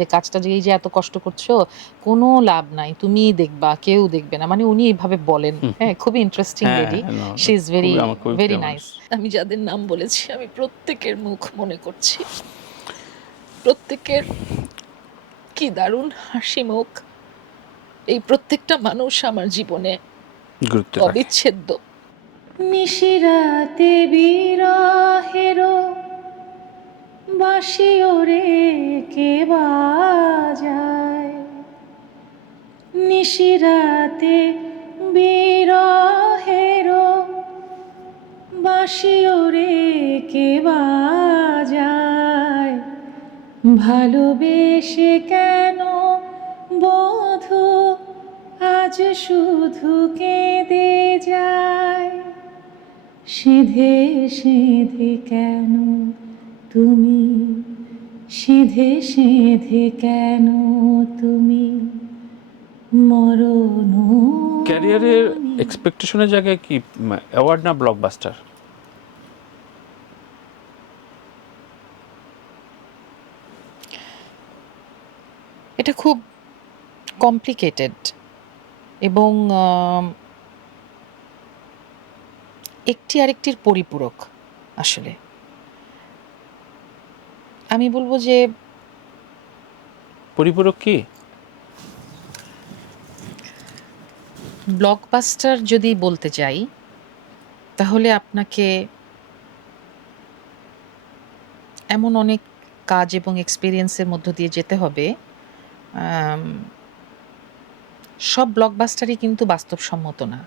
যে কাজটা যে এই যে এত কষ্ট করছো, কোনো লাভ নাই, তুমি দেখবা, কেউ দেখবে না, মানে উনি এইভাবে বলেন। হ্যাঁ, খুবই ইন্টারেস্টিং হ্যাঁ, lady, no, she is very আমার খুবই ভেরি প্রিয় নাইস। মানুষ। আমি যাদের নাম বলেছি আমি প্রত্যেকের মুখ মনে করছি, প্রত্যেকের কি দারুণ হাসি মুখ। এই প্রত্যেকটা মানুষ আমার জীবনে গুরুত্ব রাখে। অবিচ্ছেদ্য। নিশিরাতে বিরহেরো বাঁশি ওরে কে বাজায়, নিশিরাতে বিরহেরো বাঁশি ওরে কে বাজায়, ভালোবেসে কেন বধূ আজ শুধু কেঁদে যায়, সিধে সিধে কেন তুমি, সিধে সিধে কেন তুমি মরণ। ক্যারিয়ারের এক্সপেকটেশনের জায়গায় কি অ্যাওয়ার্ড না ব্লকবাস্টার? এটা খুব কমপ্লিকেটেড এবং একটি আরেকটির পরিপূরক। আসলে আমি বলবো যে পরিপূরক কি? ব্লকবাস্টার যদি বলতে চাই তাহলে আপনাকে এমন অনেক কাজ এবং এক্সপিরিয়েন্সের মধ্য দিয়ে যেতে হবে। সব ব্লকবাস্টারই কিন্তু বাস্তবসম্মত না,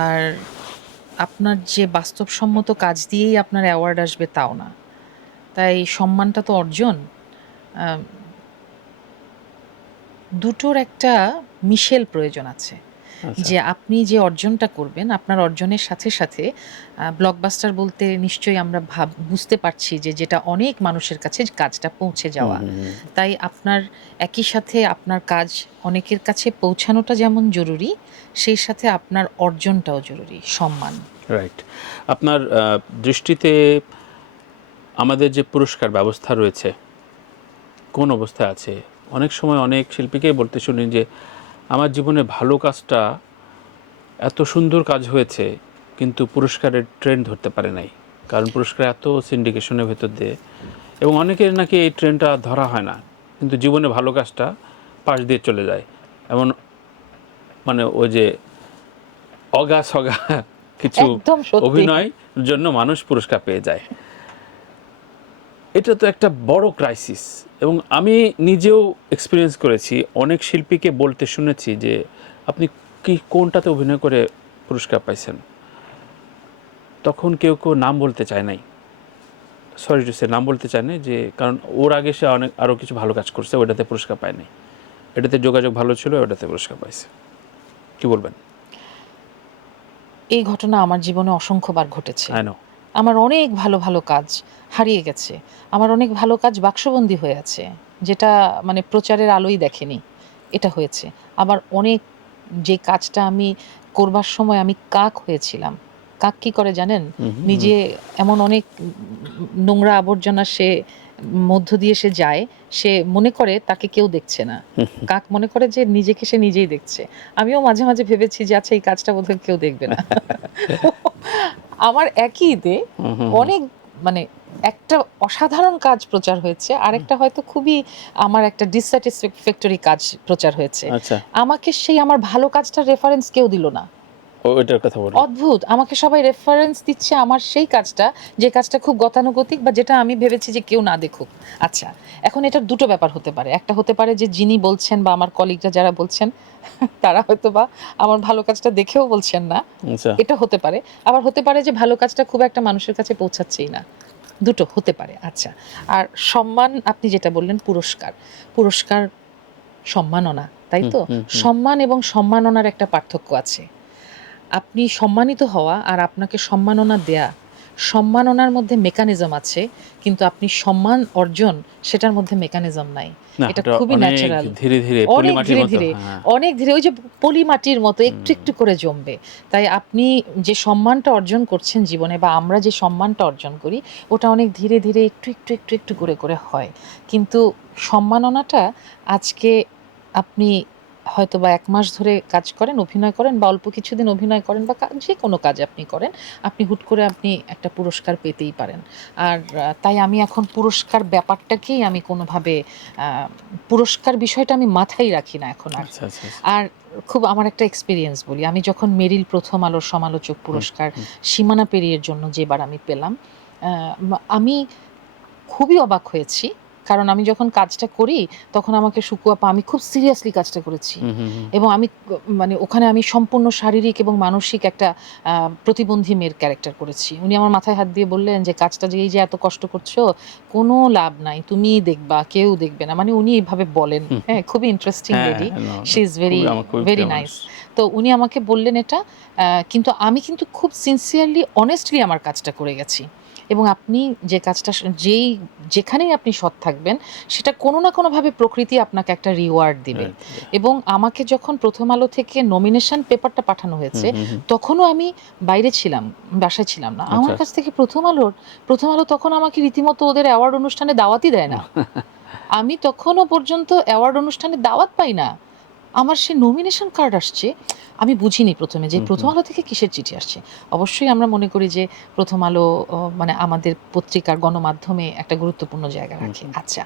আর আপনার যে বাস্তবসম্মত কাজ দিয়েই আপনার অ্যাওয়ার্ড আসবে তাও না। তাই সম্মানটা তো অর্জন, দুটোর একটা মিশেল প্রয়োজন আছে। আচ্ছা। যে আপনি যে অর্জনটা করবেন, আপনার অর্জনের সাথে সাথে ব্লকবাস্টার বলতে নিশ্চয়ই আমরা বুঝতে পারছি যে যেটা অনেক মানুষের কাছে কাজটা পৌঁছে যাওয়া। তাই আপনার একই সাথে আপনার কাজ অনেকের কাছে পৌঁছানোটা যেমন জরুরি, সেই সাথে আপনার অর্জনটাও জরুরি, সম্মান। রাইট। আপনার দৃষ্টিতে আমাদের যে পুরস্কার ব্যবস্থা রয়েছে কোন অবস্থায় আছে? অনেক সময় অনেক শিল্পীকেই বলতে শুনি যে আমার জীবনে ভালো কাজটা এত সুন্দর কাজ হয়েছে কিন্তু পুরস্কারের ট্রেন্ড ধরতে পারে নাই, কারণ পুরস্কার এত সিন্ডিকেশনের ভেতর দিয়ে, এবং অনেকের নাকি এই ট্রেন্ডটা ধরা হয় না, কিন্তু জীবনে ভালো কাজটা পাশ দিয়ে চলে যায়। এমন মানে ওই যে অগা সগা কিছু একদম সত্যি। অভিনয় জন্য মানুষ পুরস্কার পেয়ে যায়। এটা তো একটা বড় ক্রাইসিস, এবং আমি নিজেও এক্সপিরিয়েন্স করেছি। অনেক শিল্পীকে বলতে শুনেছি যে আপনি কি কোনটাতে অভিনয় করে পুরস্কার পাইছেন, তখন কেউ কেউ নাম বলতে চায় নাই, সরি টু সে নাম বলতে চায় না, যে কারণ ওর আগে সে অনেক আরও কিছু ভালো কাজ করছে, ওটাতে পুরস্কার পায় নাই, এটাতে যোগাযোগ ভালো ছিল, ওটাতে পুরস্কার পাইছে। কি বলবেন? এই ঘটনা আমার জীবনে অসংখ্যবার ঘটেছে। I know. আমার অনেক ভালো ভালো কাজ হারিয়ে গেছে, আমার অনেক ভালো কাজ বাক্সবন্দী হয়ে আছে, যেটা মানে প্রচারের আলোই দেখেনি, এটা হয়েছে। আবার অনেক যে কাজটা আমি করবার সময় আমি কাক হয়েছিলাম। কাক কি করে জানেন? নিজে এমন অনেক নোংরা আবর্জনা সে মধ্য দিয়ে সে যায়, সে মনে করে তাকে কেউ দেখছে না। কাক মনে করে যে নিজেকে সে নিজেই দেখছে। আমিও মাঝে মাঝে ভেবেছি যে আচ্ছা এই কাজটা বোধহয় কেউ দেখবে না। আমার একই ঈদে অনেক মানে একটা অসাধারণ কাজ প্রচার হয়েছে, আরেকটা হয়তো খুবই আমার একটা ডিসস্যাটিসফ্যাক্টরি কাজ প্রচার হয়েছে। আচ্ছা, আমাকে সেই আমার ভালো কাজটার রেফারেন্স কেউ দিল না। ওইটার কথা বলি। অদ্ভুত, আমাকে সবাই রেফারেন্স দিচ্ছে আমার সেই কাজটা, যে কাজটা খুব গতানুগতিক বা যেটা আমি ভেবেছি যে কেউ না দেখুক। আচ্ছা, এখন এটার দুটো ব্যাপার হতে পারে। একটা হতে পারে যে যিনি বলছেন বা আমার কলিগরা যারা বলছেন তারা হয়তো বা আমার ভালো কাজটা দেখেও বলছেন না, আচ্ছা। এটা হতে পারে। আবার হতে পারে যে ভালো কাজটা খুব একটা মানুষের কাছে পৌঁছাচ্ছেই না, দুটো হতে পারে। আচ্ছা, আর সম্মান, আপনি যেটা বললেন পুরস্কার, পুরস্কার সম্মাননা, তাই তো? সম্মান এবং সম্মাননার একটা পার্থক্য আছে। আপনি সম্মানিত হওয়া আর আপনাকে সম্মাননা দেয়া সম্মাননার মধ্যে মেকানিজম আছে, কিন্তু আপনি সম্মান অর্জন সেটার মধ্যে মেকানিজম নাই। না, এটা এটা খুবই অনেক ন্যাচারাল, ধীরে ধীরে অনেক পলিমাটির ধীরে মতো। ধীরে, হ্যাঁ। অনেক ধীরে, ওই যে পলি মাটির মতো একটু একটু করে জমবে। তাই আপনি যে সম্মানটা অর্জন করছেন জীবনে, বা আমরা যে সম্মানটা অর্জন করি, ওটা অনেক ধীরে ধীরে একটু একটু একটু একটু করে করে হয়। কিন্তু সম্মাননাটা আজকে আপনি হয়তো বা ১ মাস ধরে কাজ করেন, অভিনয় করেন, বা অল্প কিছুদিন অভিনয় করেন, বা যে কোনো কাজ আপনি করেন, আপনি হুট করে আপনি একটা পুরস্কার পেতেই পারেন। আর তাই আমি এখন পুরস্কার ব্যাপারটাকেই আমি কোনোভাবে আ পুরস্কার বিষয়টা আমি মাথায় রাখি না এখন আর। আচ্ছা, আচ্ছা, আচ্ছা। আর খুব আমার একটা এক্সপেরিয়েন্স বলি। আমি যখন মেরিল প্রথম আলোর সমালোচক হুম, পুরস্কার হুম। সীমানা পেরিয়ের জন্য যেবার আমি পেলাম, আমি খুবই অবাক হয়েছি। কারণ আমি যখন কাজটা করি, তখন আমাকে শুকু আপা, আমি খুব সিরিয়াসলি কাজটা করেছি। হুম, হুম, হুম। এবং আমি মানে ওখানে আমি সম্পূর্ণ শারীরিক এবং মানসিক একটা আ প্রতিবন্ধী মেয়ের ক্যারেক্টার করেছি। উনি আমার মাথায় হাত দিয়ে বললেন যে, "কাজটা যে এই যে এত কষ্ট করছো, কোনো লাভ নাই। তুমিই দেখবা, কেউ দেখবে না।" মানে উনি এভাবে বলেন। হুম, হুম। হ্যাঁ? খুবই ইন্টারেস্টিং হ্যাঁ, লেডি। হ্যাঁ, শি ইজ ভেরি, খুবই আমার খুবই ভেরি প্রিয় মানুষ। নাইস। তো উনি আমাকে বললেন এটা। কিন্তু আমি কিন্তু খুব সিনসিয়ারলি, অনেস্টলি আমার কাজটা করে গেছি। এবং আপনি যে কাজটা যেখানেই আপনি সৎ থাকবেন, সেটা কোনো না কোনোভাবে প্রকৃতি আপনাকে একটা রিওয়ার্ড দিবে। Right, right. এবং আমাকে যখন ১ম আলো থেকে নমিনেশন পেপারটা পাঠানো হুম, হয়েছে, হুম, হুম। তখনও আমি বাইরে ছিলাম, বাসায় ছিলাম না। আচ্ছা, আমার কাছ আচ্ছা। থেকে ১ম আলো তখন আমাকে রীতিমতো ওদের অ্যাওয়ার্ড অনুষ্ঠানে দাওয়াতই দেয় না। আমি তখনও পর্যন্ত অ্যাওয়ার্ড অনুষ্ঠানে দাওয়াত পাই না। আমার সেই নমিনেশন কার্ড আসছে। আমি বুঝিনি ১ম এ যে হুম, ১ম হুম, আলো থেকে কিসের চিঠি আসছে। অবশ্যই আমরা মনে করি যে ১ম আলো মানে আমাদের পত্রিকার গণমাধ্যমে একটা গুরুত্বপূর্ণ জায়গা হুম, রাখে। হুম। আচ্ছা।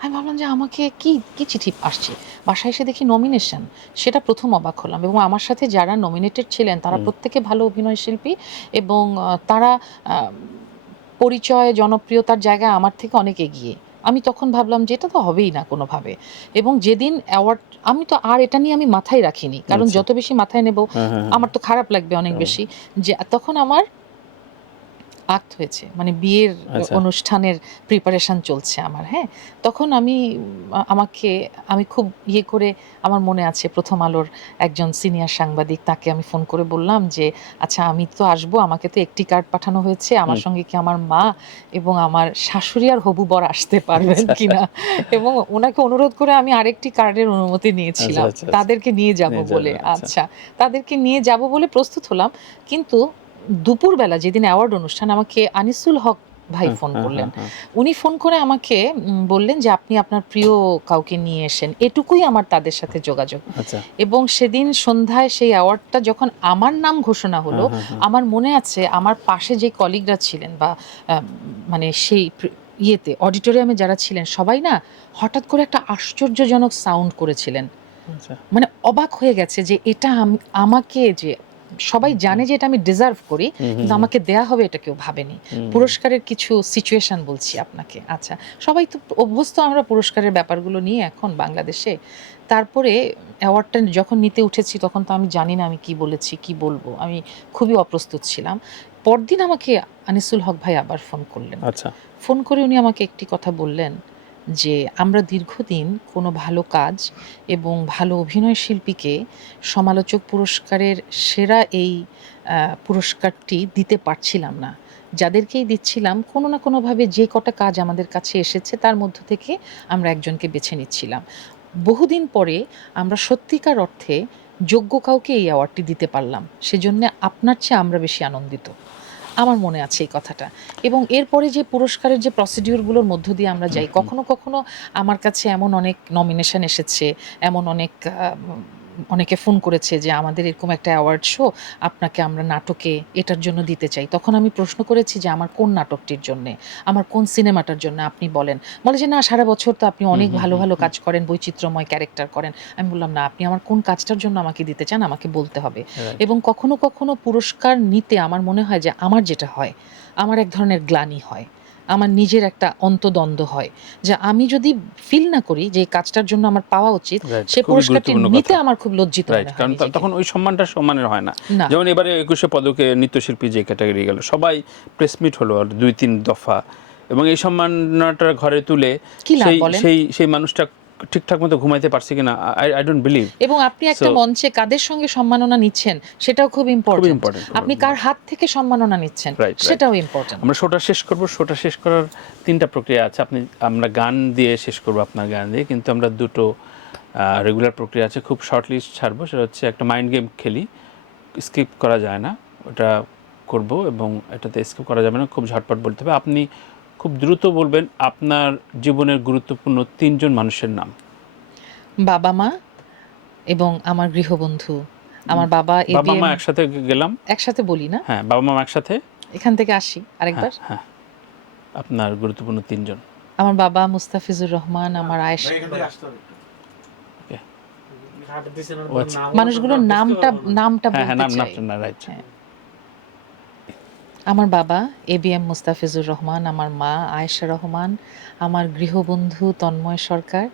আমি ভাবলাম যে আমাকে কি চিঠি আসছে? বাসায় এসে দেখি নমিনেশন। সেটা ১ম অবাক হলাম, এবং আমার সাথে যারা নমিনেটেড ছিলেন তারা হুম। প্রত্যেকে ভালো অভিনয়শিল্পী, এবং তারা আ পরিচয়, জনপ্রিয়তার জায়গায় আমার থেকে অনেক এগিয়ে। আমি তখন ভাবলাম যে এটা তো হবেই না কোনোভাবে। এবং যেদিন অ্যাওয়ার্ড, আমি তো আর এটা নিয়ে আমি মাথায় রাখিনি। কারণ আচ্ছা। যত বেশি মাথায় নেব, হ্যাঁ, হ্যাঁ, হ্যাঁ। আমার তো খারাপ লাগবে অনেক হুম। বেশি। যে তখন আমার আক্ত হয়েছে। মানে বিয়ের আচ্ছা। অনুষ্ঠানের প্রিপারেশন চলছে আমার, হ্যাঁ? তখন আমি আমি খুব ইয়ে করে, আমার মনে আছে ১ম আলোর একজন সিনিয়র সাংবাদিক, তাকে আমি ফোন করে বললাম যে, "আচ্ছা, আমি তো আসবো। আমাকে তো একটি কার্ড পাঠানো হয়েছে। আমার হুম। সঙ্গে কি আমার মা এবং আমার শাশুড়ি আর হবু বর আসতে পারবেন আচ্ছা, কিনা?" এবং উনাকে অনুরোধ করে আমি আরেকটি কার্ডের অনুমতি আচ্ছা, নিয়েছিলাম। আচ্ছা, আচ্ছা। তাদেরকে নিয়ে যাবো নিয়ে বলে। যাবেন। আচ্ছা। আচ্ছা। তাদেরকে নিয়ে যাবো বলে প্রস্তুত হলাম। কিন্তু দুপুরবেলা যেদিন অ্যাওয়ার্ড অনুষ্ঠান, আমাকে আনিসুল হক ভাই হ্যাঁ, ফোন হ্যাঁ, করলেন। হ্যাঁ, হ্যাঁ। উনি ফোন করে আমাকে বললেন যে, "আপনি আপনার প্রিয় কাউকে নিয়ে এসেন।" এটুকুই আমার তাদের সাথে যোগাযোগ। আচ্ছা। এবং সেদিন সন্ধ্যায় সেই অ্যাওয়ার্ডটা যখন আমার নাম ঘোষণা হলো, হ্যাঁ, হ্যাঁ, হ্যাঁ। আমার মনে আছে আমার পাশে যে কলিগরা ছিলেন, বা আ মানে সেই ইয়েতে অডিটোরিয়ামে যারা ছিলেন, সবাই না হঠাৎ করে একটা আশ্চর্যজনক সাউন্ড করেছিলেন। আচ্ছা। মানে অবাক হয়ে গেছে যে এটা আমাকে যে, সবাই হুম, হুম। জানে যে এটা আমি ডিজার্ভ করি, হুম, হুম, কিন্তু হুম। আমাকে দেয়া হবে এটা কেউ ভাবেনি। হুম। পুরস্কারের কিছু সিচুয়েশন বলছি আপনাকে। আচ্ছা, সবাই তো অভ্যস্ত আমরা পুরস্কারের ব্যাপারগুলো নিয়ে এখন বাংলাদেশে। তারপরে অ্যাওয়ার্ডটা যখন নিতে উঠেছি, তখন তো আমি জানি না আমি কি বলেছি, কি বলবো? আমি খুবই অপ্রস্তুত ছিলাম। পরদিন আমাকে আনিসুল হক ভাই আবার ফোন করলেন। আচ্ছা। ফোন করে উনি আমাকে একটি কথা বললেন যে, "আমরা দীর্ঘদিন কোনো ভালো কাজ এবং ভালো অভিনয় শিল্পীকে সমালোচক পুরস্কারের সেরা এই পুরস্কারটি দিতে পারছিলাম না। যাদেরকেই দিচ্ছিলাম, কোনো না কোনোভাবে যে কটা কাজ আমাদের কাছে এসেছে, তার মধ্য থেকে আমরা একজনকে বেছে নিচ্ছিলাম। বহুদিন পরে আমরা সত্যিকার অর্থে যোগ্য কাউকে এই অ্যাওয়ার্ডটি দিতে পারলাম। সেজন্যে আপনার চেয়ে আমরা বেশি আনন্দিত।" আমার মনে আছে এই কথাটা। এবং এরপরে যে পুরস্কারের যে প্রসিডিউর গুলোর মধ্য দিয়ে আমরা হুম, যাই, হুম। কখনো, কখনো আমার কাছে এমন অনেক নমিনেশন এসেছে, এমন অনেক অনেকে ফোন করেছে যে, "আমাদের এরকম একটা অ্যাওয়ার্ড শো, আপনাকে আমরা নাটকে এটার জন্য দিতে চাই।" তখন আমি প্রশ্ন করেছি যে, "আমার কোন নাটকটির জন্যে? আমার কোন সিনেমাটার জন্য আপনি বলেন।" বলে যে, "না, সারা বছর তো আপনি হুম, অনেক হুম, ভালো, হুম, ভালো হুম। কাজ করেন, বৈচিত্র্যময় ক্যারেক্টার করেন।" আমি বললাম, "না, আপনি আমার কোন কাজটার জন্য আমাকে দিতে চান, আমাকে বলতে হবে।" রাইট। এবং কখনো, কখনো পুরস্কার নিতে আমার মনে হয় যে, আমার যেটা হয়, আমার এক ধরনের গ্লানি হয়। আমার নিজের একটা অন্তদ্বন্দ্ব হয়। যে আমি যদি ফিল না করি যে এই কাজটার জন্য আমার পাওয়া উচিত, রাইট। সে খুবই পুরস্কারটি গুরুত্বপূর্ণ নিতে কথা। আমার খুব লজ্জিত রাইট। মনে হয় কারণ নিজেকে। তখন ওই সম্মানটা সম্মানের হয় না। না, যেমন এবারে ২১শে পদকে নৃত্যশিল্পী যে ক্যাটেগরি গেল, সবাই প্রেস মিট হলো আর ২-৩ দফা, এবং এই সম্মাননাটা ঘরে তুলে কি লাভ সেই বলেন? সেই সেই মানুষটা ঠিকঠাক মতো ঘুমাইতে পারছি কিনা, আই ডোন্ট বিলিভ। এবং আপনি একটা So- মঞ্চে কাদের সঙ্গে সম্মাননা নিচ্ছেন সেটাও খুব ইম্পর্টেন্ট। important, আপনি কার হাত থেকে সম্মাননা নিচ্ছেন Right, right. সেটাও ইম্পর্টেন্ট। আমরা শোটা শেষ করব। শোটা শেষ করার 3টা প্রক্রিয়া আছে। আমরা গান দিয়ে শেষ করব, আপনার গান দিয়ে, কিন্তু আমরা 2টো রেগুলার প্রক্রিয়া আছে। খুব শর্ট লিস্ট ছাড়বো, সেটা হচ্ছে একটা মাইন্ড গেম খেলি, স্কিপ করা যায় না, ওটা করব, এবং এটাতে স্কিপ করা যাবে না, খুব ঝটপট বলতে হবে। আপনি খুব দ্রুত বলবেন আপনার জীবনের গুরুত্বপূর্ণ 3জন মানুষের নাম। বাবা মা এবং আমার গৃহবন্ধু। আমার বাবা বাবা ABM মা একসাথে গেলাম, একসাথে বলি না, হ্যাঁ, বাবা মা একসাথে, এখান থেকে আসি আরেকবার। হ্যাঁ, আপনার গুরুত্বপূর্ণ 3জন। আমার বাবা মুস্তাফিজুর রহমান, আমার আয়েশা। মানুষগুলোর নামটা হ্যাঁ, বলতে নাম চাই। না, রাইট। হ্যাঁ। আমার বাবা ABM মুস্তাফিজুর রহমান, আমার মা আয়েশা রহমান, আমার গৃহবন্ধু তন্ময় সরকার,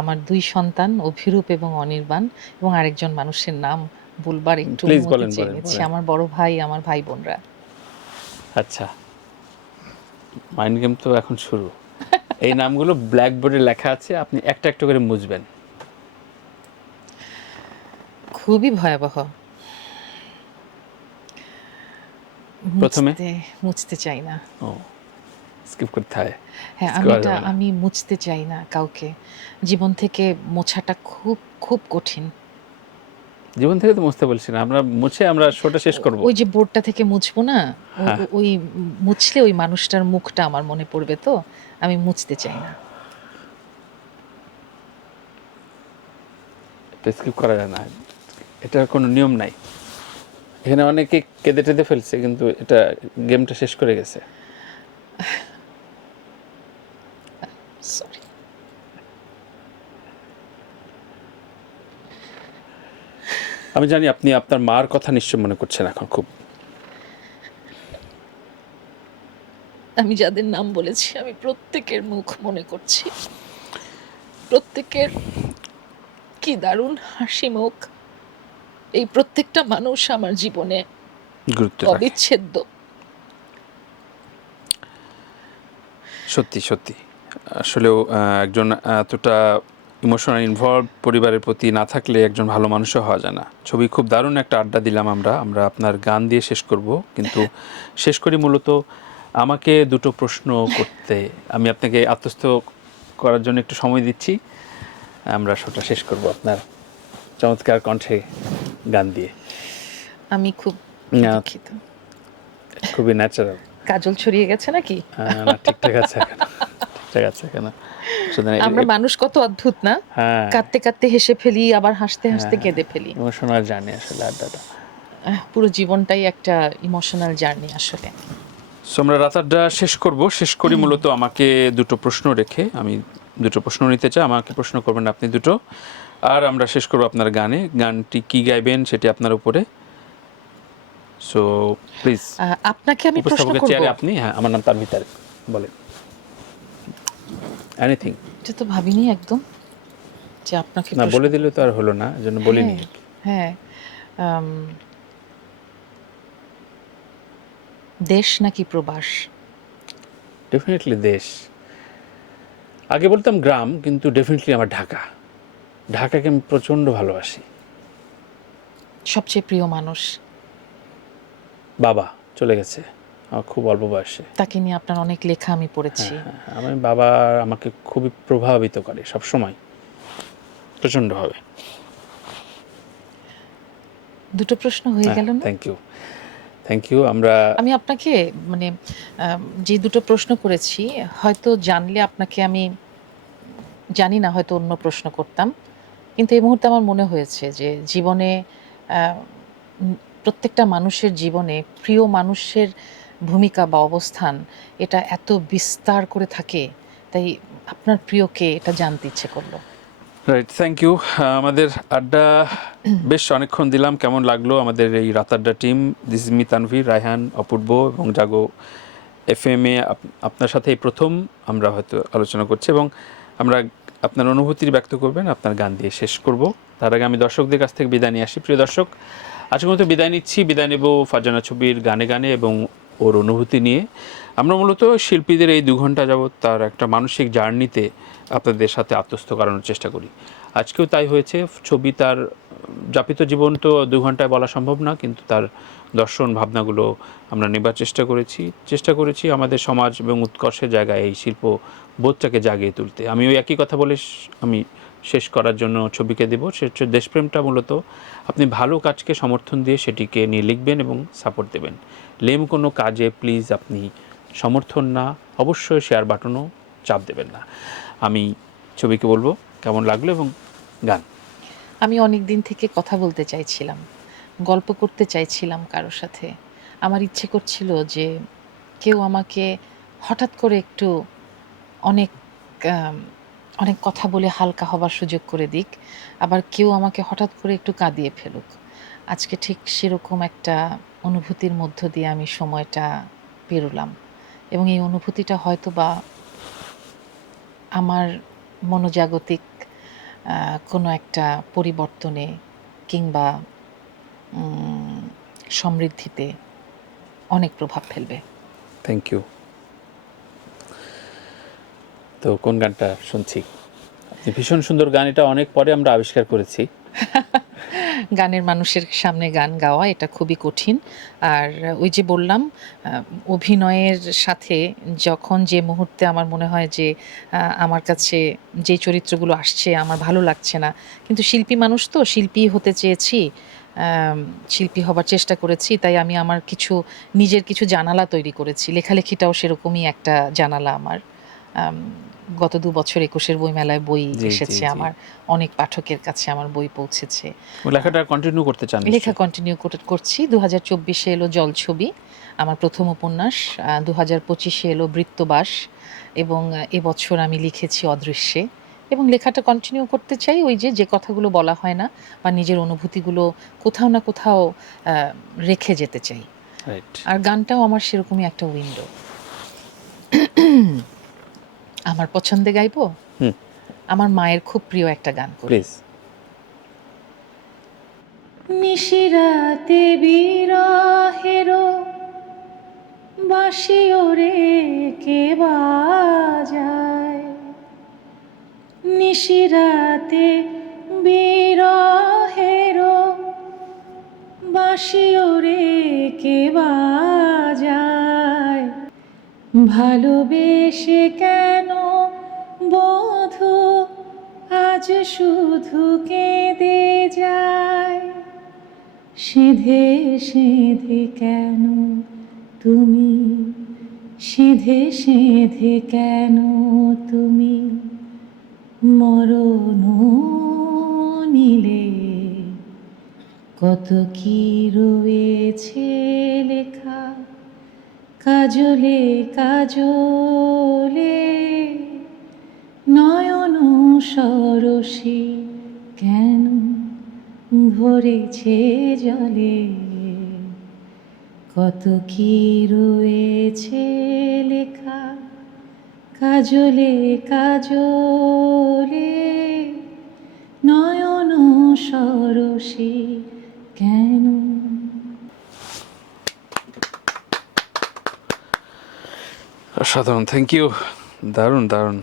আমার 2 সন্তান অভিরূপ এবং অনির্বাণ, এবং আরেকজন মানুষের নাম বলবার একটু Please অনুমতি বলেন, চেয়ে বলেন, নিচ্ছি, বলেন। আমার বড় ভাই, আমার ভাই বোনরা। আচ্ছা, মাইন্ড গেম তো এখন শুরু। এই নামগুলো ব্ল্যাকবোর্ডে লেখা আছে, আপনি একটা একটা করে মুছবেন। খুবই ভয়াবহ। প্রথমে? মুছতে চাই না। ও, স্কিপ করতে হয়। হ্যাঁ, Skip করা যাবে না। আমি মুছতে চাই না কাউকে। জীবন থেকে মোছাটা খুব খুব কঠিন। জীবন থেকে তো মুছতে বলছি না, আমরা মুছে আমরা শোটা শেষ করব। ওই যে বোর্ডটা থেকে মুছবো না, হ্যাঁ। ওই মুছলে ওই মানুষটার মুখটা আমার মনে পড়বে, তো আমি মুছতে চাই না। এটা স্কিপ করা যায় না, এটার কোনো নিয়ম নাই। এখানে অনেকে কেঁদে টেঁদে ফেলছে, কিন্তু এটা গেমটা শেষ করে গেছে। সরি। আমি জানি আপনি আপনার মার কথা নিশ্চয় মনে করছেন এখন খুব। আমি যাদের নাম বলেছি আমি প্রত্যেকের মুখ মনে করছি, প্রত্যেকের কি দারুণ হাসি মুখ। এই প্রত্যেকটা মানুষ আমার জীবনে গুরুত্ব রাখে। অবিচ্ছেদ্য। সত্যি সত্যি, আসলেও একজন এতটা ইমোশনাল ইনভলভ পরিবারের প্রতি না থাকলে একজন ভালো মানুষও হওয়া যায় না। ছবি, খুব দারুণ একটা আড্ডা দিলাম আমরা আপনার গান দিয়ে শেষ করব, কিন্তু শেষ করি মূলত আমাকে 2টো প্রশ্ন করতে। আমি আপনাকে আত্মস্থ করার জন্য একটু সময় দিচ্ছি। আমরা শোটা শেষ করব আপনার চমৎকার কণ্ঠে গান দিয়ে। আমি খুব না, দুঃখিত। খুবই ন্যাচারাল। কাজল ছড়িয়ে গেছে নাকি? না, ঠিকঠাক আছে এখন, ঠিকঠাক আছে এখন। আমরা মানুষ কত অদ্ভুত না, হ্যাঁ, কাঁদতে কাঁদতে হেসে ফেলি, আবার হাসতে হাসতে কেঁদে ফেলি। ইমোশনাল জার্নি আসলে আড্ডাটা। পুরো জীবনটাই একটা ইমোশনাল জার্নি আসলে। সো আমরা রাত আড্ডা শেষ করব। শেষ করি মূলত আমাকে 2টো প্রশ্ন রেখে। আমি 2টো প্রশ্ন নিতে চাই, আমাকে প্রশ্ন করবেন আপনি 2টো, আর আমরা শেষ করব আপনার গানে। গানটি কি গাইবেন সেটি আপনার উপরে। সো প্লিজ, আপনাকে আমি প্রশ্ন উপস্থাপকের করব। চেয়ারে আপনি, হ্যাঁ, আমার নাম তার ভিতরে, বলেন এনিথিং। এটা তো ভাবিনি একদম যে আপনাকে না, প্রশ্ন বলে দিলে তো আর হলো না, এজন্য বলিনি। হ্যাঁ, হ্যাঁ। আম, দেশ নাকি প্রবাস? ডেফিনেটলি দেশ। আগে বলতাম গ্রাম, কিন্তু ডেফিনেটলি আমার ঢাকা। ঢাকাকে আমি প্রচণ্ড ভালোবাসি। সবচেয়ে প্রিয় মানুষ? বাবা চলে গেছে আমার খুব অল্প বয়সে। তাকে নিয়ে আপনার অনেক লেখা আমি পড়েছি। আমার বাবা আমাকে খুবই প্রভাবিত করে সবসময়, প্রচণ্ডভাবে। 2টো প্রশ্ন হয়ে গেল না? Thank you. আমরা আমি আপনাকে মানে যে 2টো প্রশ্ন করেছি, হয়তো জানলে আপনাকে আমি জানি না, হয়তো অন্য প্রশ্ন করতাম, কিন্তু এই মুহূর্তে আমার মনে হয়েছে যে জীবনে প্রত্যেকটা মানুষের জীবনে প্রিয় মানুষের ভূমিকা বা অবস্থান এটা এত বিস্তার করে থাকে, তাই আপনার প্রিয়কে এটা জানতে ইচ্ছে করলো। Right, thank you. আমাদের আড্ডা বেশ অনেকক্ষণ দিলাম। কেমন লাগলো আমাদের এই রাত আড্ডা team? This is me Tanvir, Raihan, Apurba এবং জাগো FM-এ আপনার সাথে এই প্রথম আমরা হয়তো আলোচনা করছি, এবং আমরা আপনার অনুভূতি ব্যক্ত করবেন আপনার গান দিয়ে শেষ করব। তার আগে আমি দর্শকদের কাছ থেকে বিদায় নিয়ে আসি। প্রিয় দর্শক, আজকের মতো বিদায় নিচ্ছি। বিদায় নেব ফারজানা ছবির গানে গানে এবং ওর অনুভূতি নিয়ে আমরা মূলত শিল্পীদের এই 2 ঘন্টা যাবৎ তার একটা মানসিক জার্নিতে আপনাদের সাথে আত্মস্থ করানোর চেষ্টা করি। আজকেও তাই হয়েছে। ছবি তার যাপিত জীবন তো 2 ঘন্টায় বলা সম্ভব না, কিন্তু তার দর্শন ভাবনাগুলো আমরা নেবার চেষ্টা করেছি আমাদের সমাজ এবং উৎকর্ষের জায়গায় এই শিল্প বোধটাকে জাগিয়ে তুলতে। আমি ওই একই কথা বলে আমি শেষ করার জন্য ছবিকে দেব। সে হচ্ছে দেশপ্রেমটা মূলত আপনি ভালো কাজকে সমর্থন দিয়ে সেটিকে নিয়ে লিখবেন এবং সাপোর্ট দেবেন। লেম কোনো কাজে প্লিজ আপনি সমর্থন না, অবশ্যই শেয়ার বাটনও চাপ দেবেন না। আমি ছবিকে বলবো কেমন লাগলো এবং গান। আমি অনেক দিন থেকে কথা বলতে চাইছিলাম, গল্প করতে চাইছিলাম কারোর সাথে। আমার ইচ্ছে করছিল যে কেউ আমাকে হঠাৎ করে একটু অনেক আম অনেক কথা বলে হালকা হবার সুযোগ করে দিক। আবার কেউ আমাকে হঠাৎ করে একটু কাঁদিয়ে ফেলুক। আজকে ঠিক সেরকম একটা অনুভূতির মধ্য দিয়ে আমি সময়টা পেরোলাম। এবং এই অনুভূতিটা হয়তোবা আমার মনোজাগতিক কোনো একটা পরিবর্তনে কিংবা সমৃদ্ধিতে অনেক প্রভাব ফেলবে। Thank you. তো কোন গানটা শুনছি? আপনি ভীষণ সুন্দর গান, এটা অনেক পরে আমরা আবিষ্কার করেছি। গানের মানুষের সামনে গান গাওয়া এটা খুবই কঠিন। আর ওই যে বললাম, অভিনয়ের সাথে যখন যে মুহূর্তে আমার মনে হয় যে আমার কাছে যে চরিত্রগুলো আসছে আমার ভালো লাগছে না, কিন্তু শিল্পী মানুষ তো, শিল্পী হতে চেয়েছি, শিল্পী হবার চেষ্টা করেছি, তাই আমি আমার নিজের কিছু জানালা তৈরি করেছি। লেখালেখিটাও সেরকমই একটা জানালা আমার। আম গত ২ বছর একুশের বইমেলায় বই জি, জি, এসেছে জি। আমার। অনেক পাঠকের কাছে আমার বই পৌঁছেছে। লেখাটা কন্টিনিউ করতে চান লেখা নিশ্চয়ই? কন্টিনিউ করছি। ২০২৪-এ এলো জলছবি, আমার ১ম উপন্যাস। ২০২৫-এ এলো বৃত্তবাস এবং এবছর আমি লিখেছি অদৃশ্যে। এবং লেখাটা কন্টিনিউ করতে চাই। ওই যে কথাগুলো বলা হয় না বা নিজের অনুভূতিগুলো কোথাও না কোথাও আ রেখে যেতে চাই। রাইট। আর গানটাও আমার সেরকমই একটা উইন্ডো। আমার পছন্দে গাইবো? হুম। আমার মায়ের খুব প্রিয় একটা গান করি। প্লিজ। নিশিরাতে বিরহেরো বাঁশি ওরে কে বাজায়, নিশিরাতে বিরহেরো বাঁশি ওরে কে বাজায়, ভালোবেসে কেন বধূ আজ শুধু কেঁদে যায়, সিধে সিধে কেন তুমি, সিধে সিধে কেন তুমি মরণ নিলে, কত কি রয়েছে লেখা কাজলে কাজলে, নয়ন সরসী কেন ভরেছে জলে, কত কি রয়েছে লেখা কাজলে কাজলে, নয়ন সরসী কেন। অসাধারণ, থ্যাংক ইউ। দারুণ দারুণ।